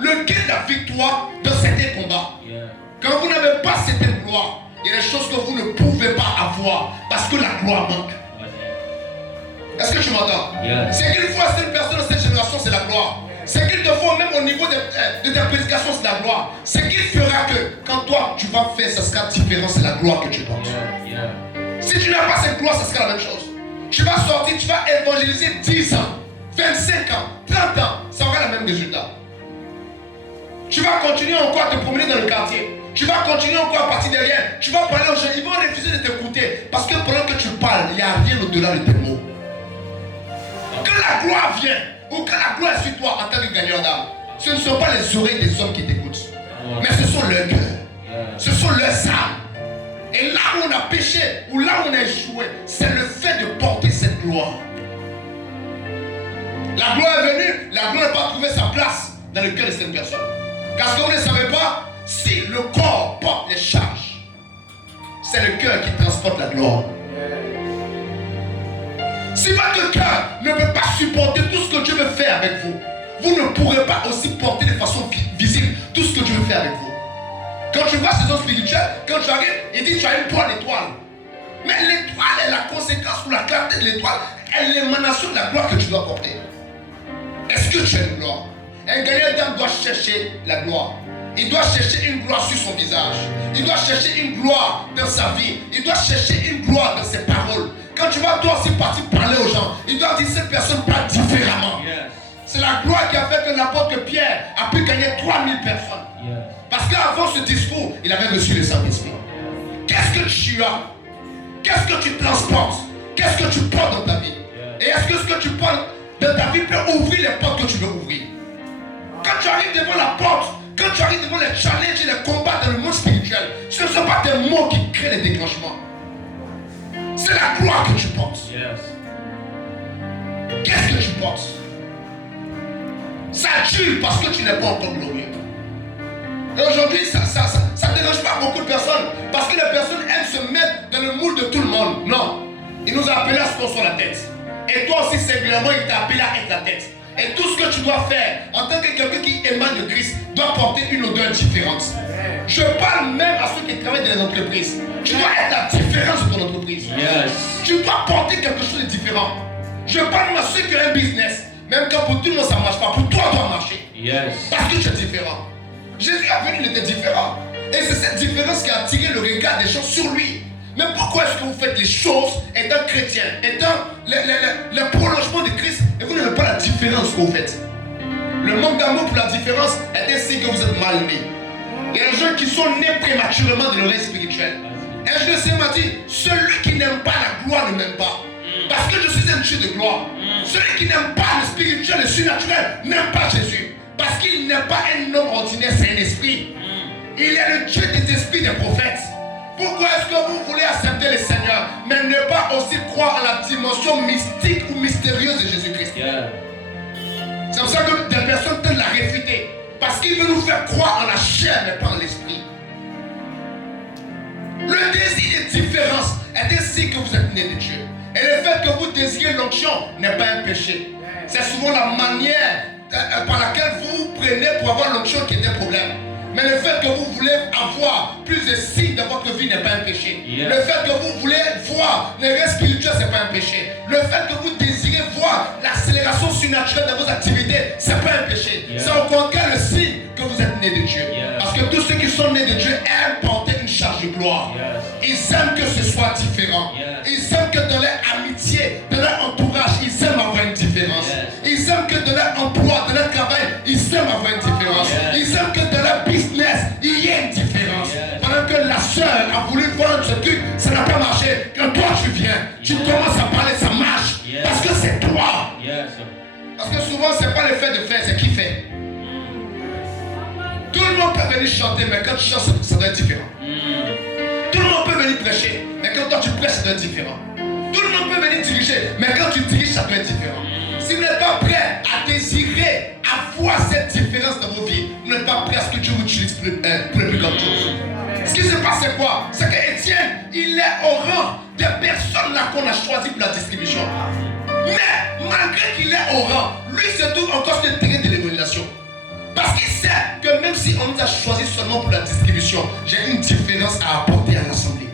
le gain de la victoire dans certains combats. Yes. Quand vous n'avez pas cette gloire, il y a des choses que vous ne pouvez pas avoir parce que la gloire manque. Est-ce que tu m'entends? Yes. C'est qu'il faut à cette personne de cette génération, c'est la gloire. C'est qu'il te faut même au niveau de ta prédication, c'est la gloire. C'est qu'il fera que quand toi tu vas faire, ça sera différent, c'est la gloire que tu portes. Si tu n'as pas cette gloire, ça sera la même chose. Tu vas sortir, tu vas évangéliser 10 ans, 25 ans, 30 ans, ça aura le même résultat. Tu vas continuer encore à te promener dans le quartier. Tu vas continuer encore à partir derrière. Tu vas parler aux gens, ils vont refuser de t'écouter. Parce que pendant que tu parles, il n'y a rien au-delà de tes mots. Quand la gloire vient, ou quand la gloire est sur toi en tant que gagnant d'âme, ce ne sont pas les oreilles des hommes qui t'écoutent, mais ce sont leurs cœurs, ce sont leurs âmes. Et là où on a péché, ou là où on a échoué, c'est le fait de porter cette gloire. La gloire est venue, la gloire n'a pas trouvé sa place dans le cœur de cette personne. Parce que vous ne savez pas, si le corps porte les charges, c'est le cœur qui transporte la gloire. Si votre cœur ne peut pas supporter tout ce que Dieu veut faire avec vous, vous ne pourrez pas aussi porter de façon visible tout ce que Dieu veut faire avec vous. Quand tu vois ces hommes spirituels, quand tu arrives, il dit tu as une poids d'étoile. Mais l'étoile est la conséquence ou la clarté de l'étoile est l'émanation de la gloire que tu dois porter. Est-ce que tu as une gloire? Un gagnant d'âme doit chercher la gloire. Il doit chercher une gloire sur son visage. Il doit chercher une gloire dans sa vie. Il doit chercher une gloire dans ses paroles. Quand tu vas toi aussi partir parler aux gens, il doit dire cette personne parle différemment. Yes. C'est la gloire qui a fait que l'apôtre Pierre a pu gagner 3000 personnes. Yes. Parce qu'avant ce discours, il avait reçu le Saint-Esprit. Qu'est-ce que tu as? Qu'est-ce que tu transportes? Qu'est-ce que tu portes dans ta vie? Yes. Et est-ce que ce que tu portes dans ta vie peut ouvrir les portes que tu veux ouvrir? Quand tu arrives devant la porte, quand tu arrives devant les challenges et les combats dans le monde spirituel, ce ne sont pas tes mots qui créent les déclenchements. C'est la gloire que tu portes. Yes. Qu'est-ce que tu portes? Ça tue parce que tu n'es pas encore glorieux. Et aujourd'hui, ça ne dérange pas beaucoup de personnes parce que les personnes aiment se mettre dans le moule de tout le monde. Non. Il nous a appelés à ce qu'on soit la tête. Et toi aussi, singulièrement, il t'a appelé à être la tête. Et tout ce que tu dois faire en tant que quelqu'un qui émane de Christ doit porter une odeur différente. Je parle même à ceux qui travaillent dans les entreprises. Tu dois être la différence de ton entreprise. Yes. Tu dois porter quelque chose de différent. Je parle même à ceux qui ont un business. Même quand pour tout le monde ça ne marche pas, pour toi ça doit marcher. Yes. Parce que tu es différent. Jésus est venu, il était différent. Et c'est cette différence qui a attiré le regard des gens sur lui. Mais pourquoi est-ce que vous faites les choses étant chrétien, étant le prolongement de Christ, et vous n'avez pas la différence que vous faites? Le manque d'amour pour la différence est un signe que vous êtes mal nés. Il y a des gens qui sont nés prématurément de l'oreille spirituelle. Et je le sais, m'a dit, celui qui n'aime pas la gloire ne m'aime pas. Parce que je suis un Dieu de gloire. Celui qui n'aime pas le spirituel, le surnaturel, n'aime pas Jésus. Parce qu'il n'est pas un homme ordinaire, c'est un esprit. Il est le Dieu des esprits des prophètes. Pourquoi est-ce que vous voulez accepter le Seigneur, mais ne pas aussi croire à la dimension mystique ou mystérieuse de Jésus-Christ? Yeah. C'est pour ça que des personnes tentent de la réfuter. Parce qu'il veut nous faire croire en la chair, mais pas en l'esprit. Le désir de différence est un signe que vous êtes né de Dieu. Et le fait que vous désirez l'onction n'est pas un péché. C'est souvent la manière par laquelle vous prenez pour avoir l'onction qui est un problème. Mais le fait que vous voulez avoir plus de signes dans votre vie n'est pas un péché. Yes. Le fait que vous voulez voir les rêves spirituels, ce n'est pas un péché. Le fait que vous désirez voir l'accélération surnaturelle dans vos activités, ce n'est pas un péché. Yes. C'est au contraire le signe que vous êtes né de Dieu. sont nés de Dieu aiment porter une charge de gloire. Ils aiment que ce soit différent. Ils aiment que dans leur amitié, dans leur entourage, ils aiment avoir une différence. Ils aiment que dans leur emploi, dans leur travail, ils aiment avoir une différence. Ils aiment que dans leur business, il y ait une différence. Pendant que la sœur a voulu vendre ce truc, ça n'a pas marché. Quand toi tu viens, tu commences à parler, ça marche. Parce que c'est toi. Parce que souvent, c'est pas le fait de faire, c'est qui fait. Tout le monde peut venir chanter, mais quand tu chantes, ça doit être différent. Tout le monde peut venir prêcher, mais quand toi tu prêches, ça doit être différent. Tout le monde peut venir diriger, mais quand tu diriges, ça doit être différent. Si vous n'êtes pas prêt à désirer, à voir cette différence dans vos vies, vous n'êtes pas prêt à ce que Dieu vous utilise pour le plus grande chose. Ce qui se passe, c'est quoi? C'est qu'Étienne, il est au rang des personnes là qu'on a choisies pour la distribution. Mais malgré qu'il est au rang, lui se trouve encore sur le terrain de l'évaluation. Parce qu'il sait que même si on nous a choisi seulement pour la distribution, j'ai une différence à apporter à l'assemblée.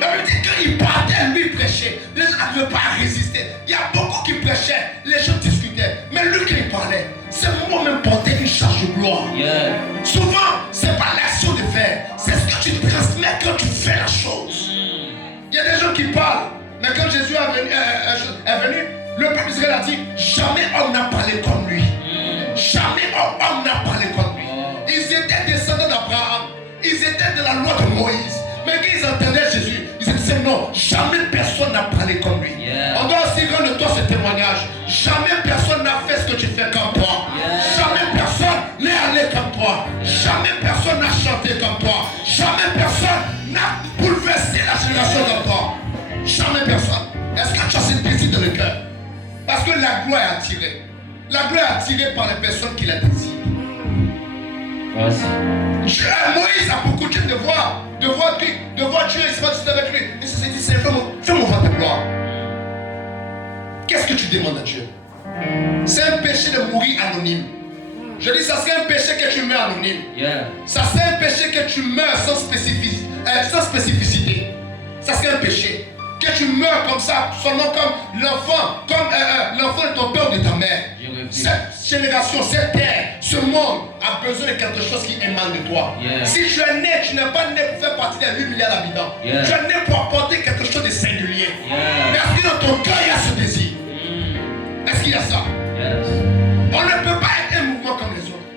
La Bible dit que quand il partait, lui prêchait. Les gens n'arrivaient pas à résister. Il y a beaucoup qui prêchaient, les gens discutaient. Mais lui qui parlait, c'est moi-même porter une charge de gloire. Souvent, ce n'est pas l'action de faire, c'est ce que tu transmets quand tu fais la chose. Il y a des gens qui parlent, mais quand Jésus est venu, le peuple d'Israël a dit, jamais homme n'a parlé comme lui. Jamais homme n'a parlé comme lui. Ils étaient descendants d'Abraham. Ils étaient de la loi de Moïse. Mais quand ils entendaient Jésus, ils disaient non, jamais personne n'a parlé comme lui. On doit aussi rendre de toi ce témoignage. Jamais personne n'a fait ce que tu fais comme toi. Jamais personne n'est allé comme toi. Jamais personne n'a chanté comme toi. Jamais personne n'a bouleversé la génération comme toi. Jamais personne. Est-ce que tu as ce désir dans le cœur? Parce que la gloire est attirée. La gloire est attirée par les personnes qui la désirent. Moïse a beaucoup de voir Dieu, il se passe avec lui. Et s'est dit, Seigneur, fais-moi voir ta gloire. Qu'est-ce que tu demandes à Dieu? C'est un péché de mourir anonyme. Je dis, ça c'est un péché que tu meurs anonyme. Ça c'est un péché que tu meurs sans spécificité. Ça c'est un péché. Que tu meurs comme ça, seulement comme l'enfant de ton père ou de ta mère. Cette génération, cette terre, ce monde a besoin de quelque chose qui émane de toi. Si tu es né, tu n'es pas né pour faire partie des 8 milliards d'habitants. Tu es né pour apporter quelque chose de singulier. Mais est-ce que dans ton cœur, il y a ce désir? Est-ce qu'il y a ça? On ne peut pas être un mouvement comme les autres.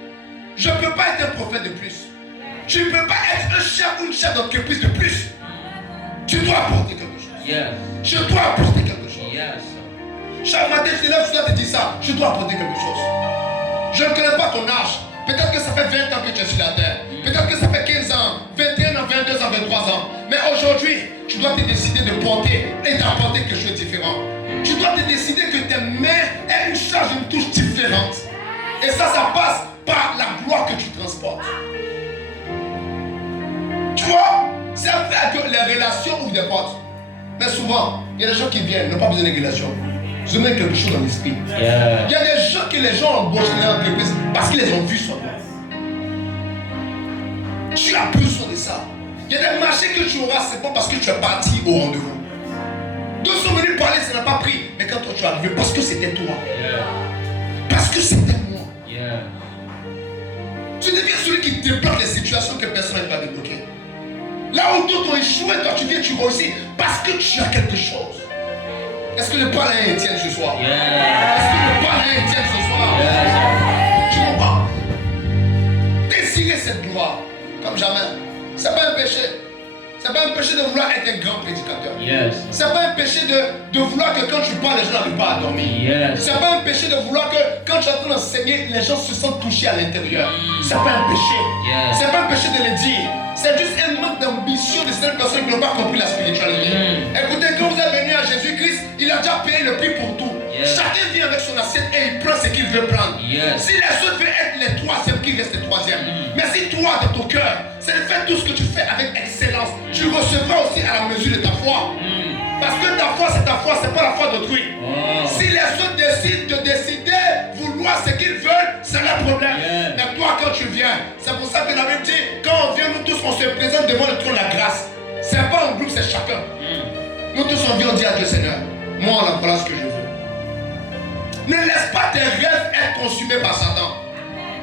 Je ne peux pas être un prophète de plus. Tu ne peux pas être un chef ou une chef d'entreprise de plus. Tu dois apporter quelque chose. Je dois apporter quelque chose. Chaque matin, je te lève, je dois te dire ça. Je dois apporter quelque chose. Je ne connais pas ton âge. Peut-être que ça fait 20 ans que tu es sur la terre. Peut-être que ça fait 15 ans, 21 ans, 22 ans, 23 ans. Mais aujourd'hui, tu dois te décider de porter et d'apporter quelque chose de différent. Tu dois te décider que tes mains aient une charge, une touche différente. Et ça passe par la gloire que tu transportes. Tu vois, c'est vrai que les relations ouvrent des portes. Mais souvent, il y a des gens qui viennent, n'ont pas besoin de régulation. Ils ont quelque chose dans l'esprit. Il y a des gens que les gens embauchent dans l'entreprise parce qu'ils les ont vus sur toi. Tu as besoin de ça. Il y a des marchés que tu auras, c'est pas parce que tu es parti au rendez-vous. Deux sont venus parler, ça n'a pas pris. Mais quand toi tu es arrivé, parce que c'était toi. Parce que c'était moi. Tu deviens celui qui débloque les situations que personne n'a pas débloquées. Là où d'autres ont échoué, toi tu viens, tu réussis parce que tu as quelque chose. Est-ce que le parle à Étienne ce soir? Est-ce que le parle à Étienne ce soir? Tu comprends? Désirer cette gloire comme jamais. C'est pas un péché. C'est pas un péché de vouloir être un grand prédicateur. C'est pas un péché de vouloir que quand tu parles, les gens n'arrivent pas à dormir. C'est pas un péché de vouloir que quand tu es en train d'enseigner, les gens se sentent touchés à l'intérieur. C'est pas un péché. C'est pas un péché de le dire. C'est juste un manque d'ambition de certaines personnes qui n'ont pas compris la spiritualité. Écoutez, quand vous êtes venu à Jésus-Christ, il a déjà payé le prix pour tout. Chacun vient avec son assiette et il prend ce qu'il veut prendre. Si les autres veulent être les troisièmes, qu'ils restent les troisièmes. Mais si toi, de ton cœur, c'est de faire tout ce que tu fais avec excellence, tu recevras aussi à la mesure de ta foi. Parce que ta foi, c'est pas la foi d'autrui. Si les autres décident de vouloir ce qu'ils veulent, c'est leur problème. Mais toi, quand tu viens, c'est pour ça que la Bible dit, quand on vient, nous tous, on se présente devant le trône de la grâce. C'est pas un groupe, c'est chacun. Nous tous, on vient, on dit à Dieu, Seigneur, moi, on voilà ce que je veux. Ne laisse pas tes rêves être consumés par Satan.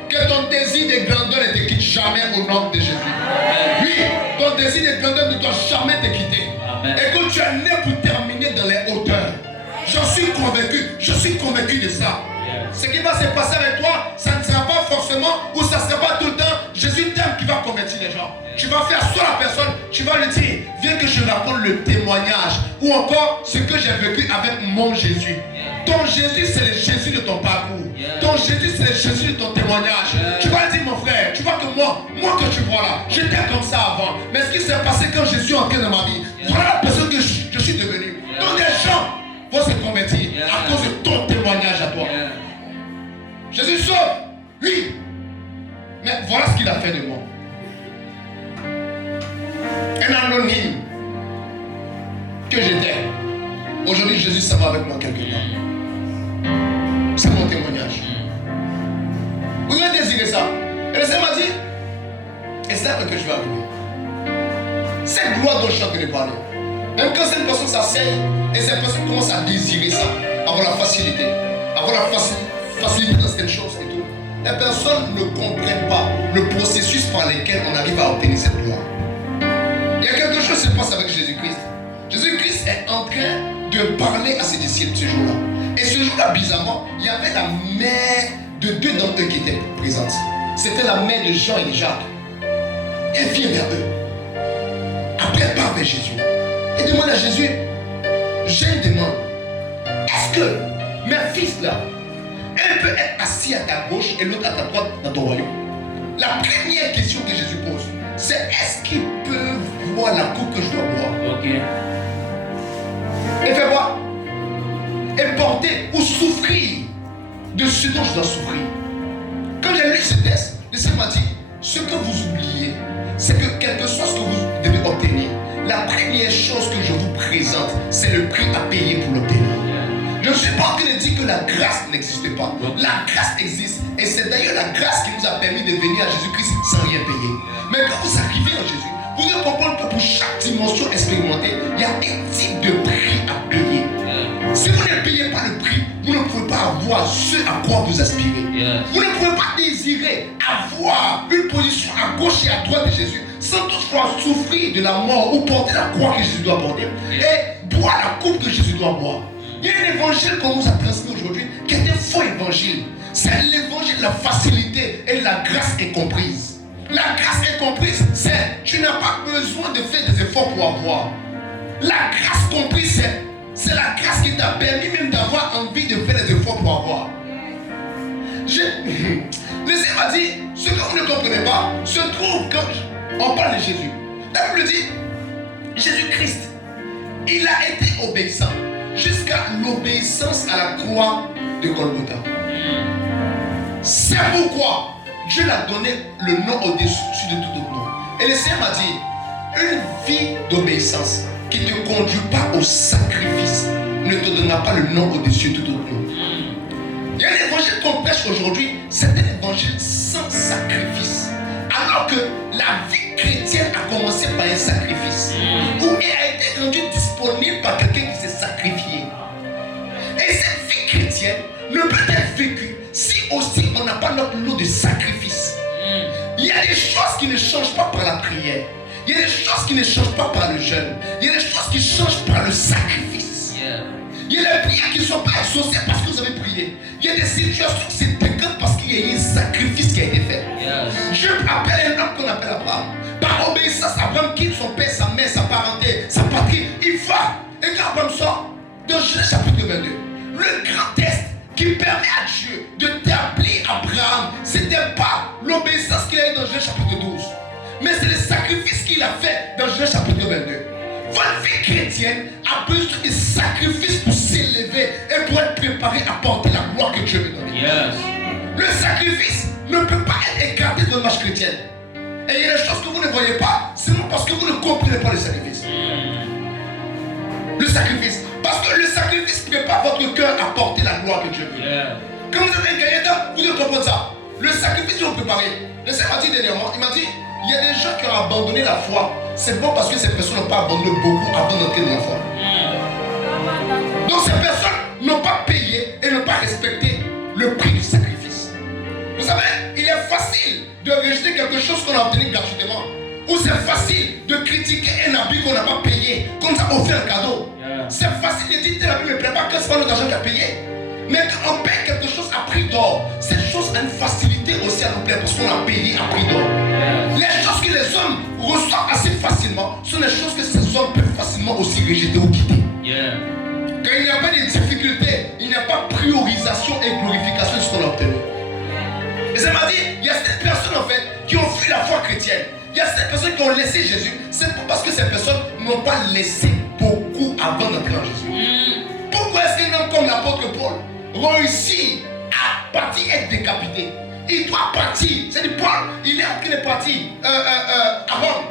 Que Que ton désir de grandeur ne te quitte jamais au nom de Jésus. Oui, ton désir de grandeur ne doit jamais te quitter. Et que tu es né pour terminer dans les hauteurs. Je suis convaincu de ça. Ce qui va se passer avec toi, ça ne sera pas forcément, ou ça ne sera pas tout le temps, Jésus t'aime qui va convertir les gens. Tu vas faire sur la personne, tu vas lui dire, viens que je raconte le témoignage, ou encore ce que j'ai vécu avec mon Jésus. Ton Jésus, c'est le Jésus de ton parcours. Ton Jésus, c'est le Jésus de ton témoignage. Tu vas dire, mon frère, tu vois que moi que tu vois là, j'étais comme ça avant. Mais ce qui s'est passé quand Jésus est entré dans ma vie, voilà la personne que je suis devenu. Donc les gens vont se convertir à cause de ton témoignage à toi. Jésus sauve, oui. Mais voilà ce qu'il a fait de moi. Un anonyme que j'étais. Aujourd'hui, Jésus s'en va avec moi quelque part. C'est mon témoignage. Vous avez désiré ça. Et le Seigneur m'a dit, et c'est là que je vais arriver. Cette gloire dont je suis en train de parler. Même quand cette personne s'asseye et cette personne commence à désirer ça, avoir la facilité, avoir la facilité dans certaines choses et tout, les personnes ne comprennent pas le processus par lequel on arrive à obtenir cette gloire. Il y a quelque chose qui se passe avec Jésus-Christ. Jésus-Christ est en train de parler à ses disciples ce jour-là. Et ce jour-là, bizarrement, il y avait la mère de deux d'entre eux qui étaient présentes. C'était la mère de Jean et de Jacques. Elle vient vers eux. Après, elle part vers Jésus. Elle demande à Jésus, j'ai une demande. Est-ce que mes fils là, elle peut être assis à ta gauche et l'autre à ta droite dans ton royaume? La première question que Jésus pose, c'est est-ce qu'ils peuvent boire la coupe que je dois boire? Ok. Et fait voir. Et porter ou souffrir de ce dont je dois souffrir. Quand j'ai lu ce texte, le Seigneur m'a dit, ce que vous oubliez, c'est que quelque chose que vous devez obtenir, la première chose que je vous présente, c'est le prix à payer pour l'obtenir. Je ne suis pas en train de dire que la grâce n'existe pas. La grâce existe. Et c'est d'ailleurs la grâce qui nous a permis de venir à Jésus-Christ sans rien payer. Mais quand vous arrivez à Jésus, vous devez comprendre que pour chaque dimension expérimentée, il y a un type de prix à payer. Si vous ne payez pas le prix, vous ne pouvez pas avoir ce à quoi vous aspirez. Vous ne pouvez pas désirer avoir une position à gauche et à droite de Jésus sans toutefois souffrir de la mort ou porter la croix que Jésus doit porter et boire la coupe que Jésus doit boire. Il y a un évangile qu'on nous a transmis aujourd'hui qui est un faux évangile. C'est l'évangile de la facilité et de la grâce incomprise. La grâce incomprise, c'est tu n'as pas besoin de faire des efforts pour avoir. La grâce comprise, c'est la grâce qui t'a permis même d'avoir envie de faire des efforts pour avoir. Le Seigneur m'a dit, ce que vous ne comprenez pas se trouve quand on parle de Jésus. La Bible dit, Jésus-Christ, il a été obéissant jusqu'à l'obéissance à la croix de Golgotha. C'est pourquoi Dieu l'a donné le nom au-dessus de tout autre nom. Et le Seigneur m'a dit, une vie d'obéissance qui ne te conduit pas au sacrifice ne te donnera pas le nom au-dessus de tout autre nom. Il y a l'évangile qu'on prêche aujourd'hui, c'est un évangile sans sacrifice. Alors que la vie chrétienne a commencé par un sacrifice, où elle a été rendue disponible par quelqu'un qui s'est sacrifié. Et cette vie chrétienne ne peut être vécue si aussi on n'a pas notre lot de sacrifices. Il y a des choses qui ne changent pas par la prière. Il y a des choses qui ne changent pas par le jeûne. Il y a des choses qui changent par le sacrifice. Il y a des prières qui ne sont pas exaucées parce que vous avez prié. Il y a des situations qui se dégradent parce qu'il y a eu un sacrifice qui a été fait. Dieu appelle un homme qu'on appelle Abraham. Par obéissance, Abraham quitte son père, sa mère, sa parenté, sa patrie. Il va. Et quand Abraham sort, dans Genèse chapitre 22, le grand test qui permet à Dieu d'établir Abraham, ce n'était pas l'obéissance qu'il a eu dans Genèse chapitre 12. Mais c'est le sacrifice qu'il a fait dans Genèse chapitre 22. Votre vie chrétienne a besoin de sacrifices pour s'élever et pour être préparé à porter la gloire que Dieu veut donner. Le sacrifice ne peut pas être écarté de votre marche chrétienne. Et il y a des choses que vous ne voyez pas, seulement parce que vous ne comprenez pas le sacrifice. Le sacrifice. Parce que le sacrifice prépare votre cœur à porter la gloire que Dieu veut. Quand vous êtes un gagnant, vous devez comprendre ça. Le sacrifice, vous préparez. Le Seigneur m'a dit dernièrement, il m'a dit, il y a des gens qui ont abandonné la foi. C'est bon parce que ces personnes n'ont pas abandonné beaucoup avant d'entrer dans la foi. Donc ces personnes n'ont pas payé et n'ont pas respecté le prix du sacrifice. Vous savez, il est facile de rejeter quelque chose qu'on a obtenu gratuitement. Ou c'est facile de critiquer un habit qu'on n'a pas payé, qu'on nous a offert un cadeau. C'est facile de dire tel habit ne me plaît pas, que c'est pas notre argent qui a payé. Mais quand on paye quelque chose à prix d'or, cette chose a une facilité aussi à nous plaire parce qu'on a payé à prix d'or. Les choses que les hommes reçoivent assez facilement sont les choses que ces hommes peuvent facilement aussi rejeter ou quitter. Quand il n'y a pas de difficulté, il n'y a pas de priorisation et glorification de ce qu'on a obtenu. Et ça m'a dit, il y a certaines personnes en fait qui ont fui la foi chrétienne. Il y a certaines personnes qui ont laissé Jésus. C'est parce que ces personnes n'ont pas laissé beaucoup avant d'entrer en Jésus. Pourquoi est-ce qu'un homme comme l'apôtre Paul réussit à partir être décapité? Il doit partir. C'est-à-dire Paul, il est en train de partir à Rome.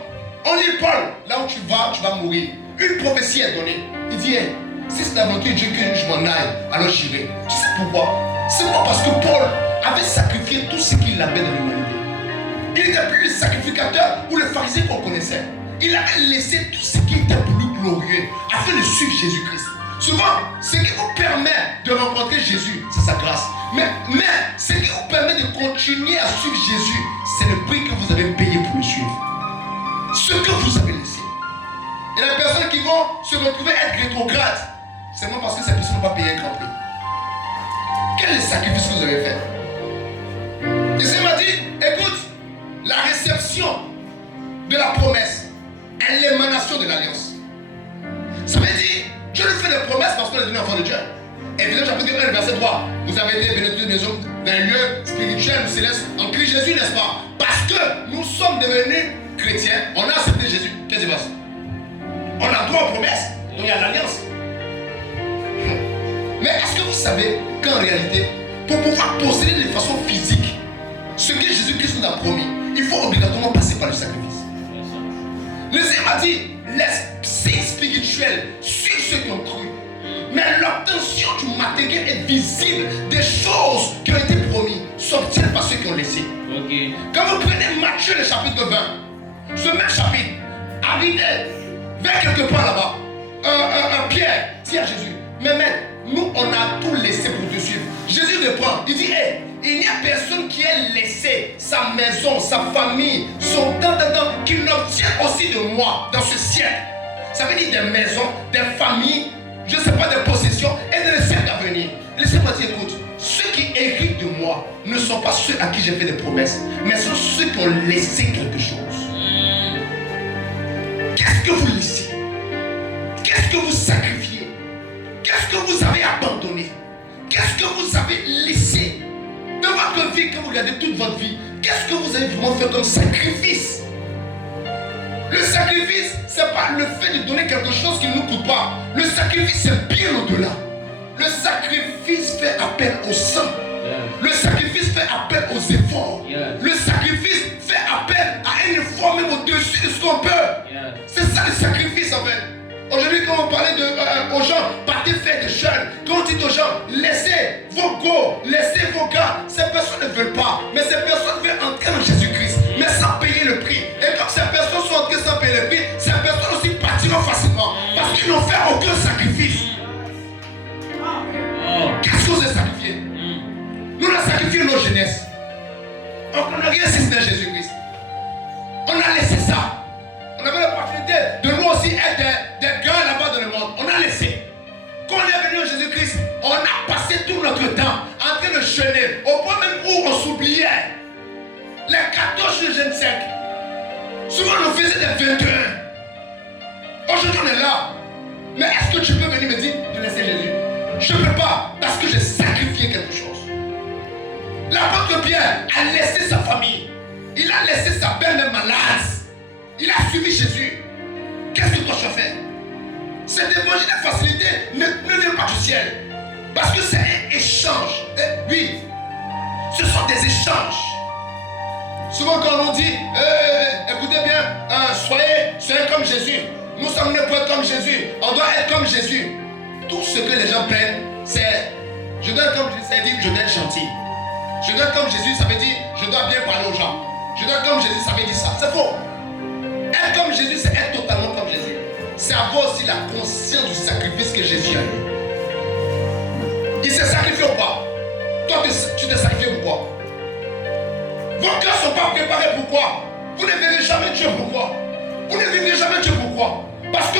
On lit Paul, là où tu vas mourir. Une prophétie est donnée. Il dit, hey, si c'est la volonté de Dieu que je m'en aille, alors j'irai. Tu sais pourquoi? C'est pas parce que Paul avait sacrifié tout ce qu'il avait dans l'humanité. Il n'était plus le sacrificateur ou le pharisien qu'on connaissait. Il avait laissé tout ce qui était plus glorieux afin de suivre Jésus-Christ. Souvent, ce qui vous permet de rencontrer Jésus, c'est sa grâce. Mais ce qui vous permet de continuer à suivre Jésus, c'est le prix que vous avez payé pour le suivre. Ce que vous avez laissé. Et les personnes qui vont se retrouver être rétrogrades, c'est moi parce que ces personnes n'ont pas payé un grand prix. Quel est le sacrifice que vous avez fait? Jésus m'a dit, écoute, la réception de la promesse est l'émanation de l'alliance. Ça veut dire, Dieu nous fait des promesses parce qu'on est devenu enfant de Dieu. Évidemment, chapitre 1, verset 3. Vous avez été bénis de maison d'un lieu spirituel ou céleste en Christ Jésus, n'est-ce pas? Parce que nous sommes devenus chrétiens, on a accepté Jésus. Qu'est-ce qui se passe? On a droit aux promesses, donc il y a l'alliance. Mais est-ce que vous savez qu'en réalité, pour pouvoir posséder de façon physique ce que Jésus-Christ nous a promis, il faut obligatoirement passer par le sacrifice. Le Seigneur m'a dit, les signes spirituels suivent ceux qui ont cru. Mais l'obtention du matériel est visible. Des choses qui ont été promises s'obtiennent par ceux qui ont laissé. Quand vous prenez Matthieu le chapitre 20, ce même chapitre, arrivé vers quelque part là-bas, Pierre dit à Jésus, mais maître, nous on a tout laissé pour te suivre. Jésus répond, il dit, hey, il n'y a personne qui ait laissé sa maison, sa famille, son temps, qui n'obtient aussi de moi dans ce siècle. Ça veut dire des maisons, des familles, je ne sais pas, des possessions et de siècles à venir. Laissez-moi dire, écoute, ceux qui héritent de moi ne sont pas ceux à qui j'ai fait des promesses, mais sont ceux qui ont laissé quelque chose. Qu'est-ce que vous laissez? Qu'est-ce que vous sacrifiez? Qu'est-ce que vous avez abandonné? Qu'est-ce que vous avez laissé dans votre vie, quand vous regardez toute votre vie? Qu'est-ce que vous avez vraiment fait comme sacrifice? Le sacrifice, ce n'est pas le fait de donner quelque chose qui ne nous coûte pas. Le sacrifice, c'est bien au-delà. Le sacrifice fait appel au sang. Le sacrifice fait appel aux efforts. Le sacrifice fait appel à un effort même au-dessus de ce qu'on peut. C'est ça le sacrifice en fait. Aujourd'hui, quand on parlait aux gens, partez faire des jeûnes. Quand on dit aux gens, laissez vos go, laissez vos gars, ces personnes ne veulent pas. Mais ces personnes veulent entrer en Jésus-Christ, mais sans payer le prix. Et comme ces personnes sont entrées sans payer le prix, ces personnes aussi partiront facilement. Parce qu'ils n'ont fait aucun sacrifice. Qu'est-ce que vous avez sacrifié? Nous, on a sacrifié nos jeunesses. On n'a rien si ce n'est Jésus-Christ. On a laissé ça. On avait l'opportunité de nous aussi être des gars là-bas dans le monde. On a laissé. Quand on est venu au Jésus-Christ, on a passé tout notre temps en train de jeûner. Au point même où on s'oubliait. Les 14 jours de jeûne sec. Souvent on faisait des 21. Aujourd'hui on est là. Mais est-ce que tu peux venir me dire de laisser Jésus? Je ne peux pas parce que j'ai sacrifié quelque chose. L'apôtre Pierre a laissé sa famille. Il a laissé sa belle-mère malade. Il a suivi Jésus. Qu'est-ce que toi tu as fait? Cet évangile de facilité ne vient pas du ciel. Parce que c'est un échange. Oui, ce sont des échanges. Souvent quand on dit, écoutez bien, soyez comme Jésus. Nous sommes nés pour être comme Jésus. On doit être comme Jésus. Tout ce que les gens prennent, c'est, je dois être comme Jésus, ça veut dire je dois être gentil. Je dois être comme Jésus, ça veut dire je dois bien parler aux gens. Je dois être comme Jésus, ça veut dire ça. C'est faux. Être comme Jésus, c'est être totalement comme Jésus. C'est avoir aussi la conscience du sacrifice que Jésus a eu. Il s'est sacrifié ou pas? Toi, tu t'es sacrifié ou quoi? Vos cœurs ne sont pas préparés. Pourquoi? Vous ne verrez jamais Dieu. Pourquoi? Vous ne verrez jamais Dieu. Pourquoi? Parce que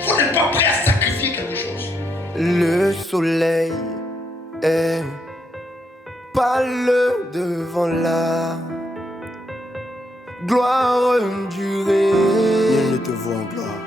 vous n'êtes pas prêt à sacrifier quelque chose. Le soleil est pâle devant la gloire du règne. Il te voit en gloire.